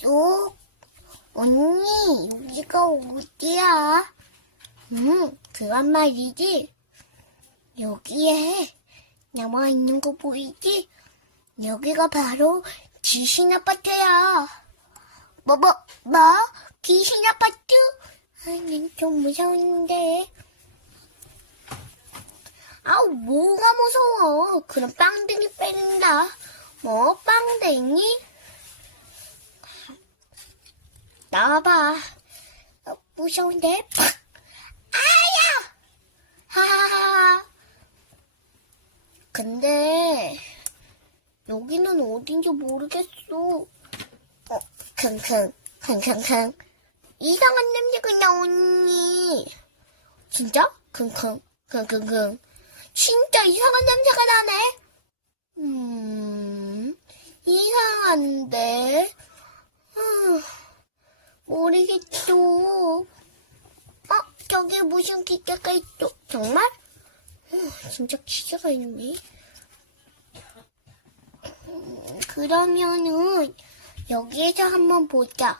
쏙. 언니, 여기가 어디야? 응, 그런 말이지. 여기에 나와 있는 거 보이지? 여기가 바로 귀신 아파트야. 뭐, 뭐, 뭐? 귀신 아파트? 아니, 좀 무서운데. 아우, 뭐가 무서워. 그럼 빵댕이 빼는다. 뭐, 빵댕이? 나와봐. 어, 무서운데? 팍! 아야! 하하하. 근데, 여기는 어딘지 모르겠어. 어, 킁킁, 킁킁킁. 이상한 냄새가 나오니. 진짜? 킁킁, 킁킁킁. 진짜 이상한 냄새가 나네. 음, 이상한데. 음, 모르겠죠. 어, 저기 무슨 기계가 있죠? 정말? 음, 진짜 기계가 있네. 음, 그러면은 여기에서 한번 보자.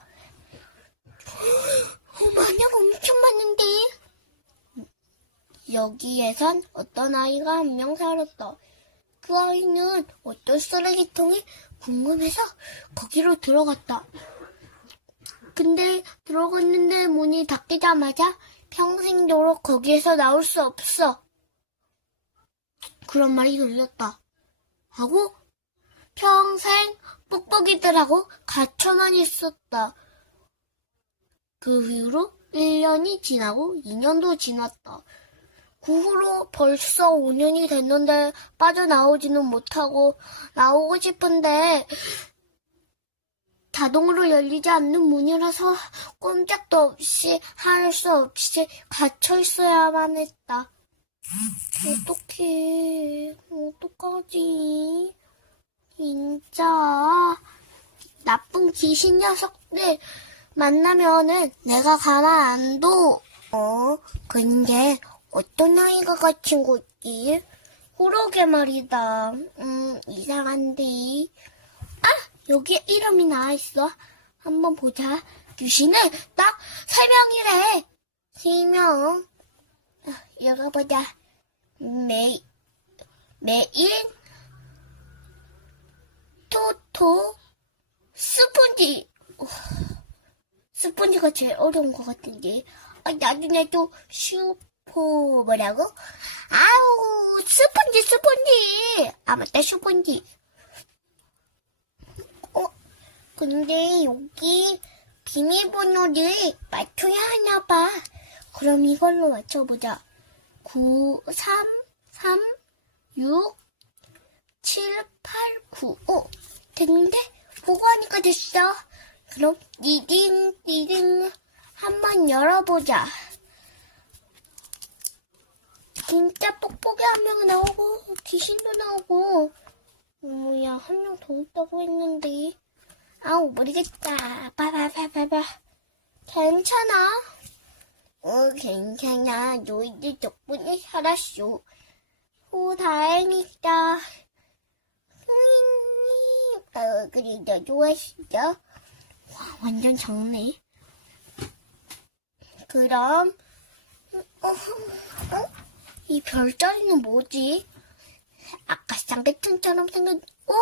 어, 만약 엄청 많은데. 여기에선 어떤 아이가 한 명 살았다. 그 아이는 어떤 쓰레기통이 궁금해서 거기로 들어갔다. 근데 들어갔는데 문이 닫히자마자 평생도록 거기에서 나올 수 없어. 그런 말이 들렸다. 하고 평생 뽁뽁이들하고 갇혀만 있었다. 그 후로 1년이 지나고 2년도 지났다. 그 후로 벌써 5년이 됐는데 빠져나오지는 못하고 나오고 싶은데 자동으로 열리지 않는 문이라서 꼼짝도 없이 할 수 없이 갇혀 있어야만 했다. 어떡해. 어떡하지. 진짜. 나쁜 귀신 녀석들 만나면은 내가 가만 안 둬. 어, 근데 어떤 아이가 갇힌 거지? 그러게 말이다. 음, 이상한데. 아, 여기 이름이 나와 있어. 한번 보자. 귀신은 딱 세 명이래. 세 명. 아, 읽어보자. 매, 매일, 토토, 스펀지. 어, 스펀지가 제일 어려운 것 같은데. 아, 나중에 또 슈퍼 뭐라고? 아우 스펀지 스펀지. 아 맞다 스펀지. 어 근데 여기 비밀번호를 맞춰야 하나 봐. 그럼 이걸로 맞춰보자. 9, 3, 3, 6, 7, 8, 9. 어, 됐는데? 보고 하니까 됐어. 그럼 띠딩, 띠딩. 한번 열어보자. 진짜 뽁뽁이 한 명 나오고, 귀신도 나오고. 뭐야, 한 명 더 있다고 했는데. 아우, 모르겠다. 빠바바바바. 괜찮아. 어, 괜찮아. 너희들 덕분에 살았어. 오, 다행이다. 음, 어, 그래, 너 좋았어. 와, 완전 작네. 그럼, 어, 어? 이 별자리는 뭐지? 아까 쌍계통처럼 생긴, 어?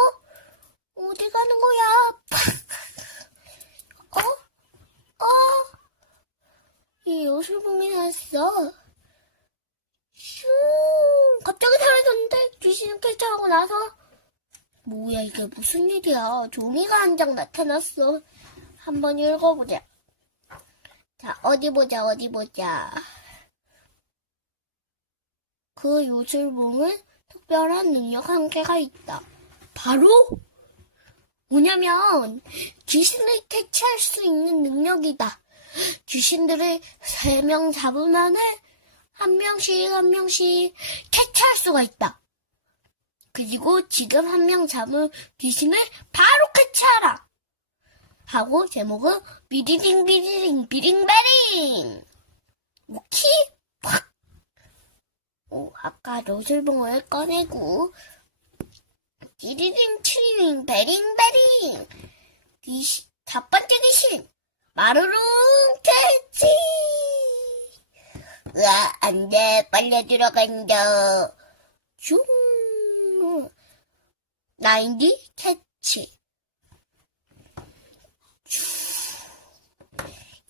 어디 가는 거야? 어? 어? 이 요술봉이 났어. 슝! 갑자기 사라졌는데 귀신을 캐치하고 나서 뭐야 이게 무슨 일이야? 종이가 한 장 나타났어. 한번 읽어보자. 자 어디 보자 어디 보자. 그 요술봉은 특별한 능력 한 개가 있다. 바로 뭐냐면 귀신을 캐치할 수 있는 능력이다. 귀신들을 세 명 잡으면은 한 명씩 한 명씩 캐치할 수가 있다. 그리고 지금 한 명 잡은 귀신을 바로 캐치하라. 하고 제목은 비리링 비리링 비링베링. 오키 팍. 오 아까 로즐봉을 꺼내고 비리링 트리링 베링 베링 귀신 첫 번째 귀신, 마루룽 캐치! 으아, 안 돼. 빨려 들어간다. 슝. 나인디 캐치.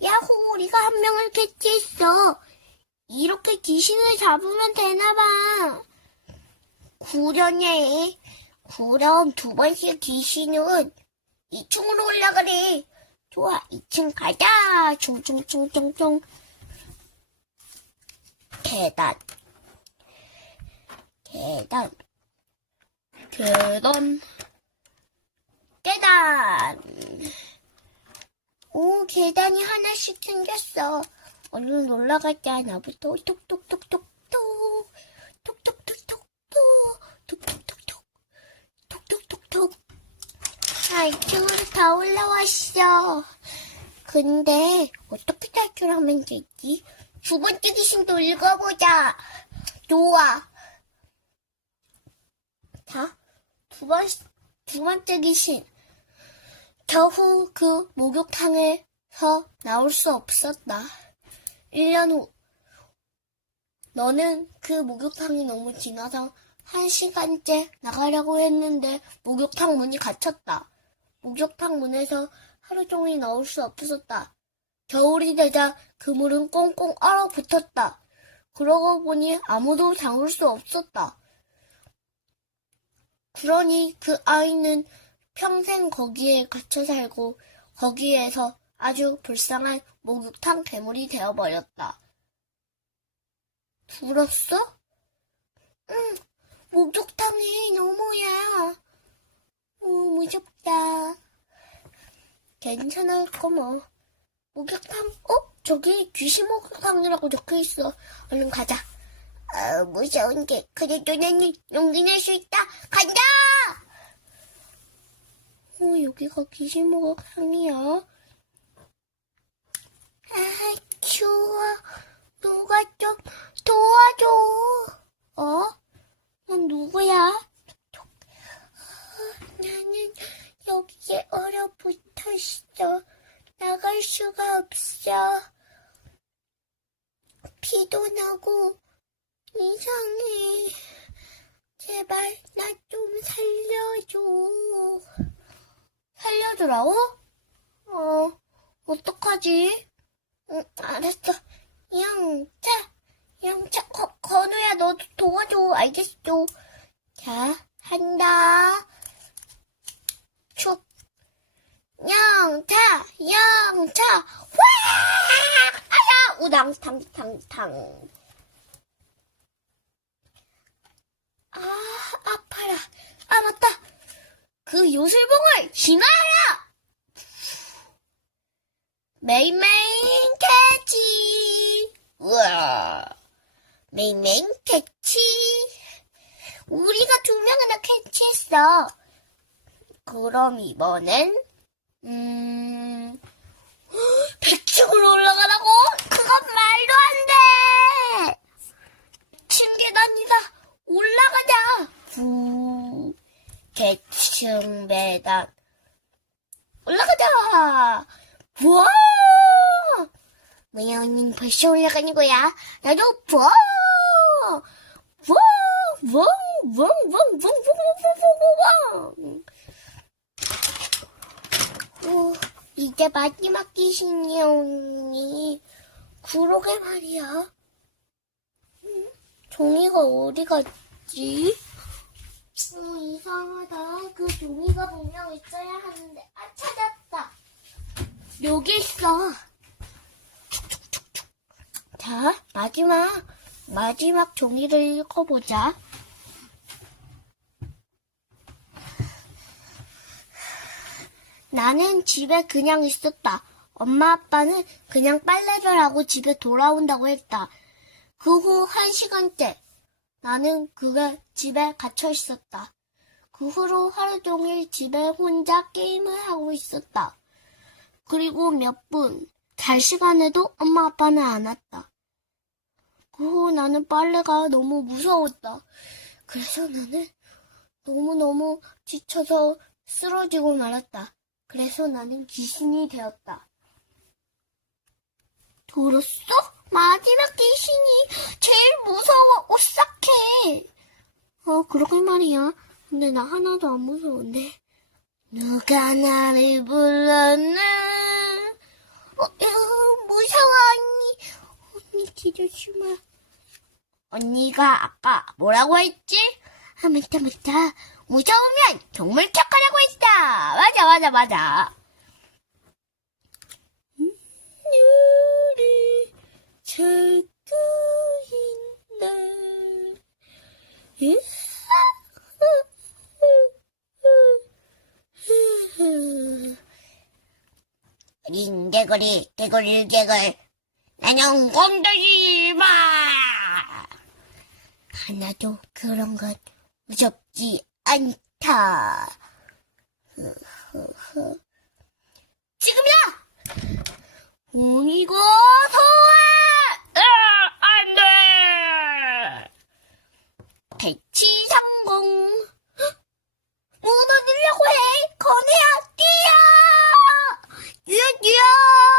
야호, 우리가 한 명을 캐치했어. 이렇게 귀신을 잡으면 되나봐. 구련해. 그럼 두 번째 귀신은 2층으로 올라가래. 좋아, 2층 가자. 총총총총총. 계단. 계단. 계단. 계단. 오, 계단이 하나씩 생겼어. 얼른 올라가자. 나부터 톡톡톡톡톡. 톡톡톡톡톡. 톡톡톡톡. 톡톡톡톡. 아, 이쪽으로 다 올라왔어. 근데 어떻게 탈출하면 되지? 두 번째 귀신도 읽어보자. 좋아. 자, 두 번, 두 번째 귀신. 겨우 그 목욕탕에서 나올 수 없었다. 1년 후. 너는 그 목욕탕이 너무 지나서 한 시간째 나가려고 했는데 목욕탕 문이 닫혔다. 목욕탕 문에서 하루 종일 나올 수 없었다. 겨울이 되자 그물은 꽁꽁 얼어붙었다. 그러고 보니 아무도 잠글 수 없었다. 그러니 그 아이는 평생 거기에 갇혀 살고 거기에서 아주 불쌍한 목욕탕 괴물이 되어버렸다. 울었어? 응, 목욕탕이 너무야. 어, 무섭다. 괜찮을 거뭐. 목욕탕, 어? 저기 귀신 목욕탕이라고 적혀 있어. 얼른 가자. 아, 무서운 게 그래도 나는 용기 낼 수 있다. 간다! 어, 여기가 귀신 목욕탕이야. 아, 추워. 누가 좀 도와줘. 어? 넌 누구야? 어, 나는 여기에 얼어붙어 있어. 나갈 수가 없어. 비도 나고 이상해. 제발 나 좀 살려줘. 살려주라고? 어, 어떡하지? 응, 알았어. 영차, 거, 건우야, 너도 도와줘. 알겠어. 자, 한다. 축. 영차, 영차, 와! 아야! 우당, 탕, 탕, 탕. 아, 아파라. 아, 맞다. 그 요술봉을 진화하라! 메인메인 캐치! 우와. 메인메인 캐치! 우리가 두 명이나 캐치했어. 그럼 이번엔, 음, 100층으로 올라가라고? 그건 말도 안 돼! 층계단이다. 올라가자. 후. 계층 매단. 올라가자. 우와! 언니 벌써 올라가는 거야? 나도 우와! 우와! 우와! 우와! 우와! 우와! 우와! 우와! 우와! 오, 이제 마지막 귀신이야, 언니. 그러게 말이야. 응? 종이가 어디 갔지? 어, 이상하다. 그 종이가 분명 있어야 하는데. 아, 찾았다. 여기 있어. 자, 마지막, 마지막 종이를 읽어보자. 나는 집에 그냥 있었다. 엄마 아빠는 그냥 빨래를 하고 집에 돌아온다고 했다. 그 후 한 시간째 나는 그가 집에 갇혀 있었다. 그 후로 하루 종일 집에 혼자 게임을 하고 있었다. 그리고 몇 분, 잘 시간에도 엄마 아빠는 안 왔다. 그 후 나는 빨래가 너무 무서웠다. 그래서 나는 너무너무 지쳐서 쓰러지고 말았다. 그래서 나는 귀신이 되었다. 들었어? 마지막 귀신이 제일 무서워, 오싹해. 어, 그러게 말이야. 근데 나 하나도 안 무서운데. 누가 나를 불렀나? 어, 어, 무서워, 언니. 언니, 기다리지 마. 언니가 아까 뭐라고 했지? 아, 맞다, 맞다. 무서우면 동물 척하라고 했다. 맞아, 맞아, 맞아. 너를 찾고 있나? 링개구리, 개구리, 개굴. 나는 곰돌이 마! 하나도 그런 것 무섭지 않다. 지금이야! 웅이고 소환! 아, 안 돼! 배치 성공! 무너지려고 해! 건해야 뛰어! 뛰어 뛰어!